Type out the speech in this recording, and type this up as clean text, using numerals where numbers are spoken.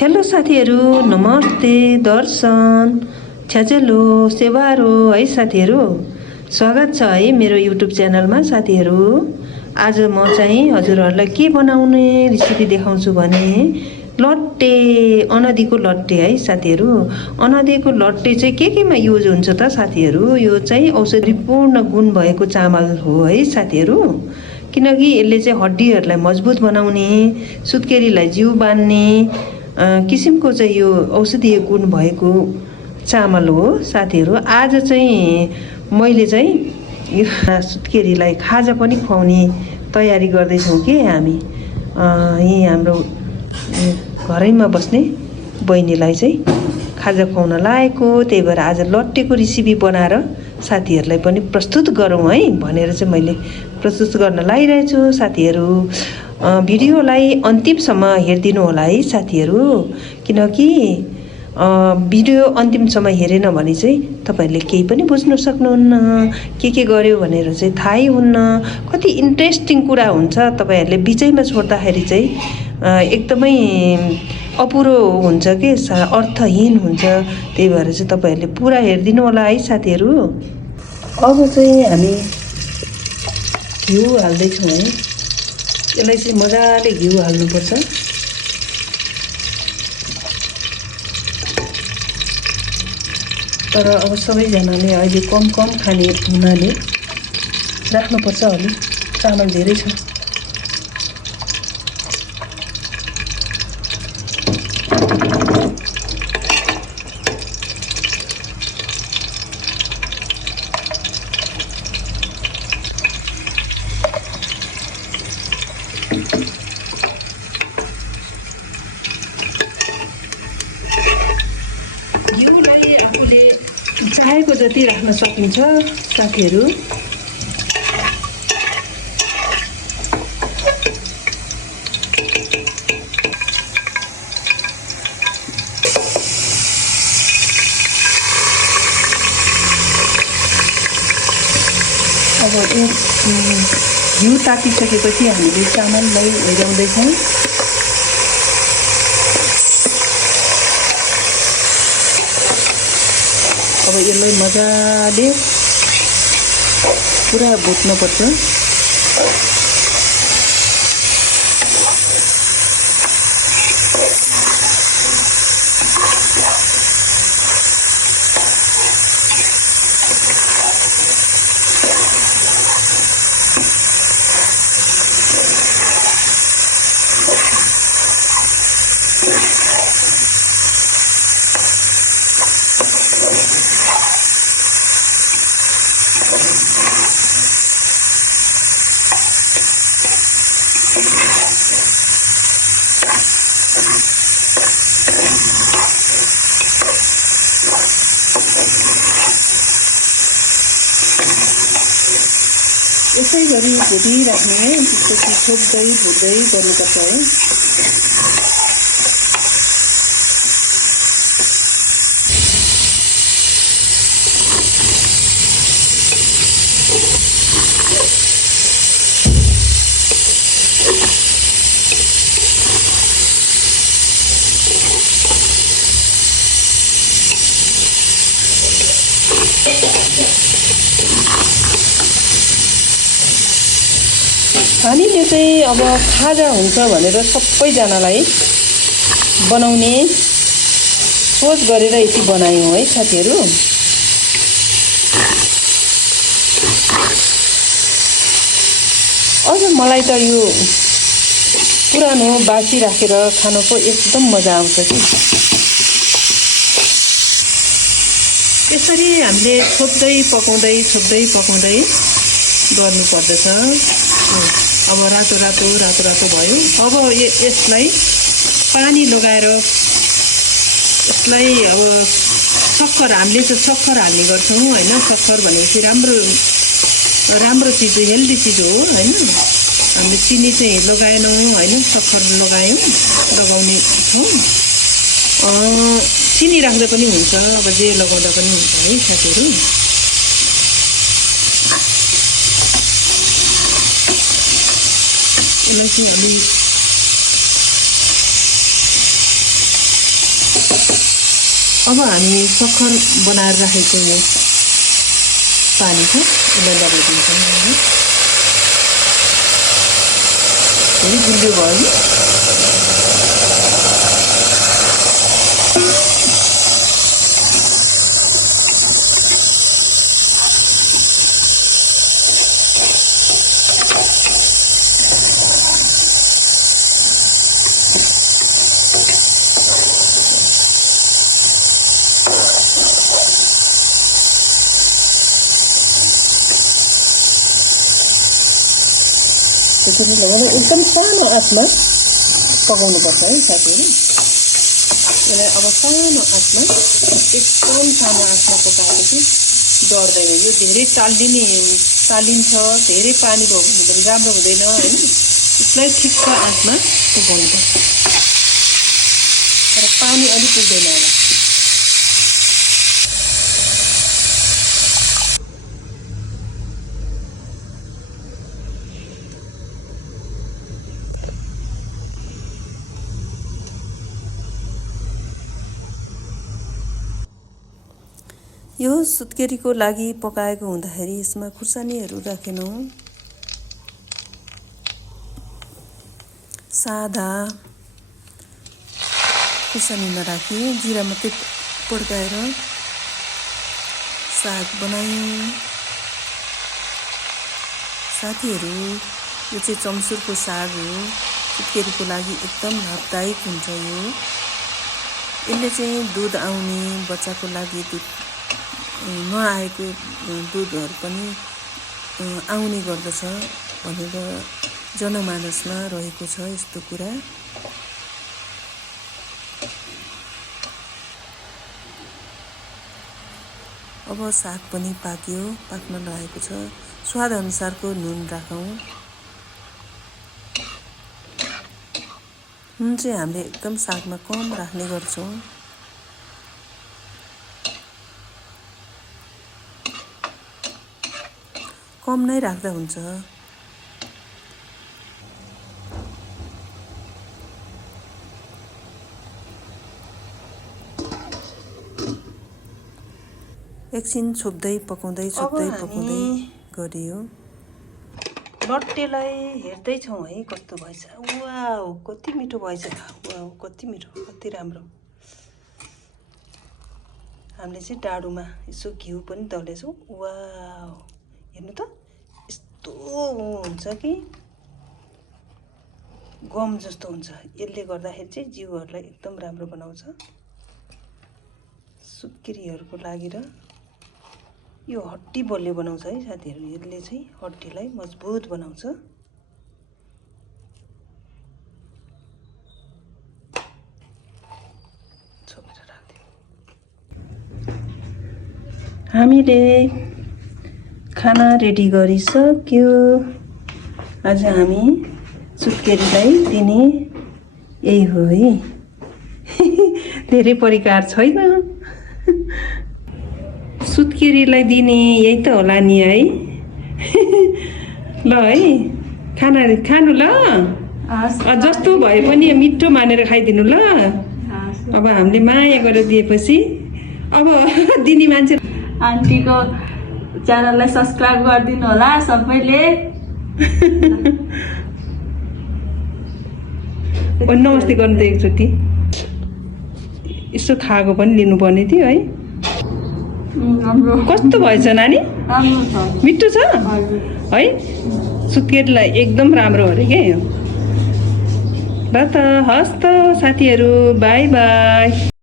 Hello साथीहरू, नमस्ते, दर्शन, छ्याचेलो, सेवारो है साथीहरू। स्वागत छ है मेरो युट्युब च्यानलमा साथीहरू। आज म चाहिँ हजुरहरूलाई के बनाउने रेसिपी देखाउँछु भने लट्टे, अनदीको लट्टे है साथीहरू। अनदीको लट्टे चाहिँ केमा युज हुन्छ त साथीहरू? यो चाहिँ औषधिपूर्ण गुण भएको चामल हो है साथीहरू। किनकि यसले चाहिँ हड्डीहरूलाई मजबुत बनाउने, सुत्केरीलाई जिउ बान्ने किसिमको चाहिँ यो औषधीय गुण भएको चामल हो साथीहरू। आज चाहिँ मैले चाहिँ यो सुत्केरीलाई खाजा पनि खुवाउने तयारी गर्दैछौँ कि हामी। यही हाम्रो घरैमा बस्ने बहिनीलाई चाहिँ खाजा खुवाउन लागेको, त्यही भएर आज लट्टेको रेसिपी बनाएर साथीहरूलाई पनि प्रस्तुत गरौँ है भनेर चाहिँ मैले प्रस्तुत गर्न लागिरहेछु साथीहरू। भिडियोलाई अन्तिमसम्म हेरिदिनु होला है साथीहरू, किनकि भिडियो अन्तिमसम्म हेरेन भने चाहिँ तपाईँहरूले केही पनि बुझ्न सक्नुहुन्न, के गर्यो भनेर चाहिँ थाहै हुन्न। कति इन्ट्रेस्टिङ कुरा हुन्छ, तपाईँहरूले बिचैमा छोड्दाखेरि चाहिँ एकदमै अपुरो हुन्छ कि अर्थहीन हुन्छ। त्यही भएर चाहिँ तपाईँहरूले पुरा हेरिदिनु होला है साथीहरू। अब चाहिँ हामी घिउ हाल्दैछौँ है। यसलाई चाहिँ मजाले घिउ हाल्नुपर्छ। तर अब सबैजनाले अहिले कम खाने हुनाले राख्नुपर्छ। अलि चामल धेरै छ। घिउलाई आफूले चाहेको जति राख्न सकिन्छ साथीहरू। अब घिउ तातिसकेपछि हामीले चामललाई हेराउँदैछौँ। अब यसलाई मजाले पुरा भुट्नुपर्छ। यसै गरी भुटिराख्ने है, त्यसपछि छोप्दै भुट्दै गर्नुपर्छ है। हामीले चाहिँ अब खाजा हुन्छ भनेर सबैजनालाई बनाउने सोच गरेर यति बनायौँ है साथीहरू। अझ मलाई त यो पुरानो बासी राखेर खानुको एकदम मजा आउँछ कि। यसरी हामीले छोप्दै पकाउँदै गर्नुपर्दछ। अब रातो रातो भयो। अब यसलाई पानी लगाएर यसलाई अब हामीले चाहिँ सक्खर हाल्ने गर्छौँ होइन। सक्खर भनेपछि राम्रो चिज हो, हेल्दी चिज हो होइन। हामीले चिनी चाहिँ लगाएनौँ होइन, सक्खर लगाउने छौँ। चिनी राख्दा पनि हुन्छ, अब जे लगाउँदा पनि हुन्छ है साथीहरू। यसलाई चाहिँ अलि अब हामी सक्खर बनाएर राखेको यो पानी छ यसलाई लगाइदिन्छौँ हैन। फेरि गुलियो भयो नि। त्यसरी लगाएर एकदम सानो आँचमा पकाउनुपर्छ है साथीहरू। यसलाई अब सानो आँचमा एकदम सानो आँचमा पकाएपछि डढ्दैन। यो धेरै तालिन्छ, धेरै पानी भयो भने पनि राम्रो हुँदैन हैन। यसलाई ठिक्क आँचमा पकाउनुपर्छ तर पानी अलिक पुग्दैन होला। यो सुत्केरीको लागि पकाएको हुँदाखेरि यसमा खुर्सानीहरू राखेनौँ। सादा खुर्सानी नराखी जिरा मात्रै पड्काएर साग बनायौँ। साथीहरू यो चाहिँ चम्सुरको साग हो। सुत्केरीको लागि एकदम लाभदायक हुन्छ यो। यसले चाहिँ दुध आउने, बच्चाको लागि दुध नआएको दुधहरू पनि आउने गर्दछ भनेर जनमानसमा रहेको छ यस्तो कुरा। अब साग पनि पाक्यो, पाक्न लागेको छ। स्वाद अनुसारको नुन राखौँ। नुन चाहिँ हामीले एकदम सागमा कम राख्ने गर्छौँ। कम नै राख्दा हुन्छ। एकछिन छोप्दै पकाउँदै गरियो। लट्टेलाई हेर्दैछौँ है कस्तो भएछ। वाउ कति मिठो भएछ। वाउ कति मिठो, कति राम्रो। हामीले चाहिँ डाडुमा यसो घिउ पनि दलेछौँ। वाउ हेर्नु त यस्तो हुन्छ कि गम जस्तो हुन्छ। यसले गर्दाखेरि चाहिँ जिउहरूलाई एकदम राम्रो बनाउँछ सुत्केरीहरूको लागि। र यो हड्डी बलियो बनाउँछ है साथीहरू। यसले चाहिँ हड्डीलाई मजबुत बनाउँछ। हामीले खाना रेडी गरिसक्यो। आज हामी सुत्केरीलाई दिने यही हो है। धेरै परिकार छैन। सुत्केरीलाई दिने यही त होला नि है। ल है खानु ल। जस्तो भए पनि मिठो मानेर खाइदिनु ल। अब हामीले माया गरेर दिएपछि अब दिने मान्छे आन्टीको च्यानललाई सब्स्क्राइब गरिदिनु होला सबैले। नमस्ते गर्नु त एकचोटि। यसो खाएको पनि लिनुपर्ने थियो है। कस्तो भएछ नानी? मिठो छ है। सुत्केरीलाई एकदम राम्रो अरे के। ल त हस् त साथीहरू, बाई बाई।